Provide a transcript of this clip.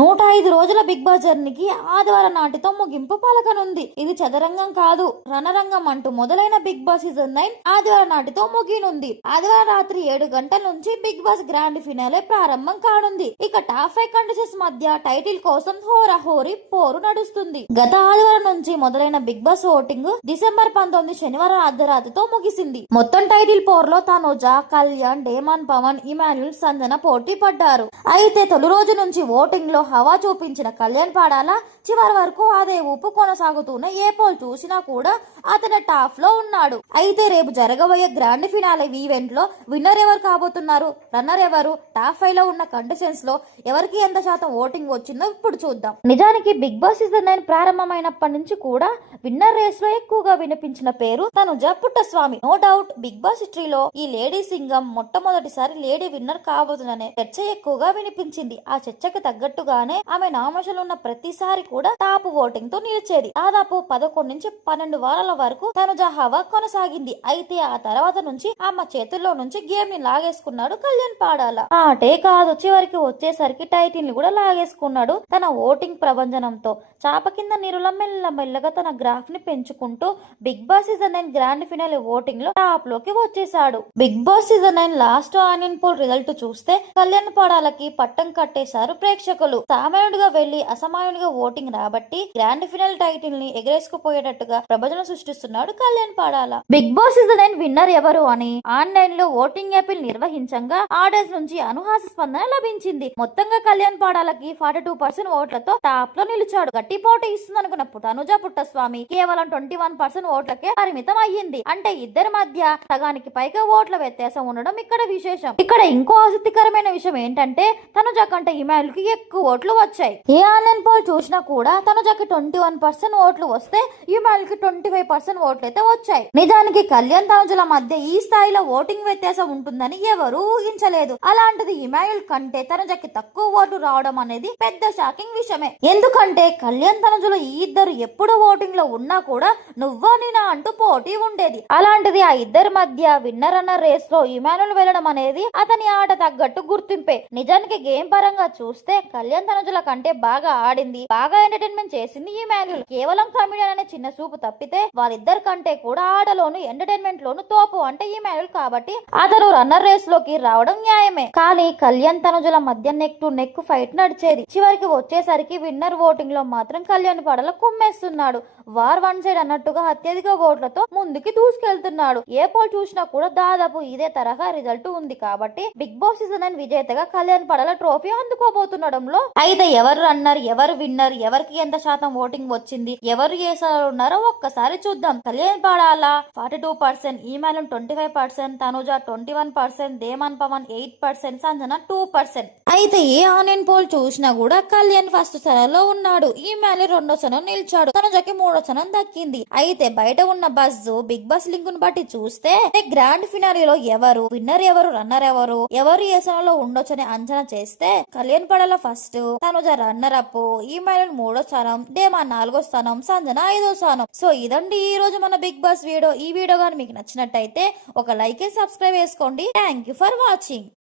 105 రోజుల big boss జర్నీకి ఆదివారం నాటితో ముగింపు పలకనుంది. ఇది చదరంగం కాదు, రణరంగం అంటూ మొదలైన బిగ్ బాస్ సీజన్ 9 ఆదివారం నాటితో ముగినుంది. ఆదివారం రాత్రి 7 గంటల నుంచి బిగ్ బాస్ గ్రాండ్ ఫినాలే ప్రారంభం కానుంది. ఇక టాప్ 5 కంటెస్టెంట్స్ మధ్య టైటిల్ కోసం హోరాహోరీ పోరు నడుస్తుంది. గత ఆదివారం నుంచి మొదలైన బిగ్ బాస్ ఓటింగ్ డిసెంబర్ 19 శనివారం అర్ధరాత్రితో ముగిసింది. మొత్తం టైటిల్ పోరులో తనుజ, కళ్యాణ్, డేమన్ పవన్, ఇమాన్యుల్, సంజన పోటీ పడ్డారు. అయితే తొలి రోజు నుంచి ఓటింగ్ లో హవా చూపించిన కళ్యాణ్ పాడాల చివరి వరకు అదే ఊపు కొనసాగుతున్న ఏ పోల్ చూసినా కూడా అతని టాప్ లో ఉన్నాడు. అయితే రేపు జరగబోయే గ్రాండ్ ఫినాలే ఈవెంట్ లో విన్నర్ ఎవరు కాబోతున్నారు, రన్నర్ ఎవరు, టాప్ 5 లో ఉన్న కంటెస్టెంట్స్ లో ఎవరికి ఎంత శాతం ఓటింగ్ వచ్చిందో ఇప్పుడు చూద్దాం. నిజానికి బిగ్ బాస్ సీజన్ 9 ప్రారంభమైనప్పటి నుంచి కూడా విన్నర్ రేస్ లో ఎక్కువగా వినిపించిన పేరు Tanuja Puttaswamy. No doubt big boss హిస్టరీలో ఈ లేడీ సింగం మొట్టమొదటిసారి లేడీ విన్నర్ కాబోతుందనే చర్చ ఎక్కువగా వినిపించింది. ఆ చర్చకు తగ్గట్టుగానే ఆమె నామినేషన్ ఉన్న ప్రతిసారి కూడా టాప్ ఓటింగ్ తో నిలిచేది. దాదాపు 11 నుంచి 12 వారాల వరకు తనుజ హవా కొనసాగింది. అయితే ఆ తర్వాత నుంచి ఆమె చేతుల్లో నుంచి గేమ్ ని లాగేసుకున్నాడు కళ్యాణ్ పాడాల. ఆటే కాదు, చివరికి వచ్చేసరికి టైటిల్ ని కూడా లాగేసుకున్నాడు. తన ఓటింగ్ ప్రభంజనంతో చాప కింద నీరుల మెల్లమెల్లగా తన గ్రాఫ్ ని పెంచుకుంటూ Bigg Boss season 9 grand finale voting లో టాప్ లోకి వచ్చేసాడు. బిగ్ బాస్ సీజన్ 9 లాస్ట్ ఆనియన్ పోల్ రిజల్ట్ చూస్తే కళ్యాణ్ పాడాలకి పట్టం కట్టేశారు ప్రేక్షకులు. సామాన్యుడిగా వెళ్లి అసమాన్యుడిగా ఓటింగ్ రాబట్టి గ్రాండ్ ఫినాల్ టైటిల్ ని ఎగరేసుకుపోయేటట్టుగా ప్రభజన సృష్టిస్తున్నాడు Kalyan Padala. Bigg Boss season 9 winner ఎవరు అని ఆన్లైన్ లో ఓటింగ్ యాపిల్ నిర్వహించగా ఆడియన్స్ నుంచి అనుహాస స్పందన లభించింది. మొత్తంగా కళ్యాణ్ పాడాలకి 42% ఓట్లతో టాప్ లో నిలిచాడు. గట్టి పోటీ ఇస్తుంది అనుకున్న తనుజ పుట్టస్వామి కేవలం 21% ఓట్లకే పరిమితం అయ్యింది. అంటే ఇద్దరి మధ్య సగానికి పైగా ఓట్ల వ్యత్యాసం ఉండడం ఇక్కడ విశేషం. ఇక్కడ ఇంకో ఆసక్తికరమైన విషయం ఏంటంటే తనుజ కంటే ఇమాయిల్ కి ఎక్కువ ఓట్లు వచ్చాయి. ఏ ఆన్లైన్ పోల్ చూసినా కూడా తనుజకి 21% ఓట్లు వస్తే ఇమాయిల్ కి 25% ఓట్లు అయితే వచ్చాయి. నిజానికి కళ్యాణ్ తనుజల మధ్య ఈ స్థాయిలో ఓటింగ్ వ్యత్యాసం ఉంటుందని ఎవరూ ఊహించలేదు. అలాంటిది ఇమాయిల్ కంటే తనుజకి తక్కువ ఓట్లు రావడం అనేది పెద్ద షాకింగ్ విషయమే. ఎందుకంటే కళ్యాణ్ తనుజలు ఈ ఇద్దరు ఎప్పుడు ఓటింగ్ లో ఉన్నా కూడా నువ్వా నేనా అంటూ పోటీ ఉండేది. అలాంటిది ఆ ఇద్దరి మధ్య విన్నర్ అన్న రేస్ లో ఇమానుల్ వెళ్ళడం అనేది అతని ఆట తగ్గట్టు గుర్తింపే. నిజానికి గేమ్ పరంగా చూస్తే కళ్యాణ్ తనుజుల కంటే బాగా ఆడింది, బాగా ఎంటర్టైన్మెంట్ చేసింది ఇమాన్యుల్. కేవలం కమిడియన్ అనే చిన్న చూపు తప్పితే వాళ్ళిద్దరి కంటే కూడా ఆటలోను ఎంటర్టైన్మెంట్ లోను తోపు అంటే ఇమాన్యుల్. కాబట్టి అతను రన్నర్ రేస్ లోకి రావడం న్యాయమే. కానీ కళ్యాణ్ తనుజుల మధ్య నెక్ టు నెక్ ఫైట్ నడిచేది. చివరికి వచ్చేసరికి విన్నర్ ఓటింగ్ లో మాత్రం కళ్యాణ్ పడల కుమ్మేస్తున్నాడు. వార్ వన్ సైడ్ అన్నట్టుగా అత్యధిక ఓట్లతో ముందుకి దూసుకెళ్తున్నాడు. ఏ పోల్ చూసినా కూడా దాదాపు ఇదే తరహా రిజల్ట్ ఉంది. కాబట్టి బిగ్ బాస్ సీజన్ 9 విజేతగా కళ్యాణ్ పడల ట్రోఫీ అందుకోబోతుండడంలో అయితే ఎవరు రన్నర్, ఎవరు విన్నర్, ఎవరికి ఎంత శాతం ఓటింగ్ వచ్చింది, ఎవరు ఏ స్థాయిలో ఉన్నారో ఒక్కసారి చూద్దాం. కళ్యాణ్ పడాల 42%, ఈమాన్ 25%, తనుజ 21%, దేమన్ పవన్ 8%, సంజన 2%. అయితే ఏ ఆన్లైన్ పోల్ చూసినా కూడా కళ్యాణ్ ఫస్ట్ స్థానంలో ఉన్నాడు. ఈమాన్ 2వ స్థానం నిలిచాడు. తనుజకి 3వ స్థానం దక్కింది. అయితే బయట ఉన్న బజ్ బిగ్ బాస్ లింక్ ను బట్టి చూస్తే గ్రాండ్ ఫినాలీలో ఎవరు విన్నర్, ఎవరు రన్నర్, ఎవరు ఏ స్థానంలో ఉండొచ్చని అంచనా చేస్తే Kalyan Padala first, Tanuja runner up, ఈమాన్ 3వ స్థానం, డేమన్ 4వ స్థానం, సంజన 5వ స్థానం. సో ఇదండి ఈ రోజు మన బిగ్ బాస్ వీడియో. ఈ వీడియో కానీ మీకు నచ్చినట్టయితే ఒక లైక్ అండ్ సబ్స్క్రైబ్ చేసుకోండి. Thank you for watching.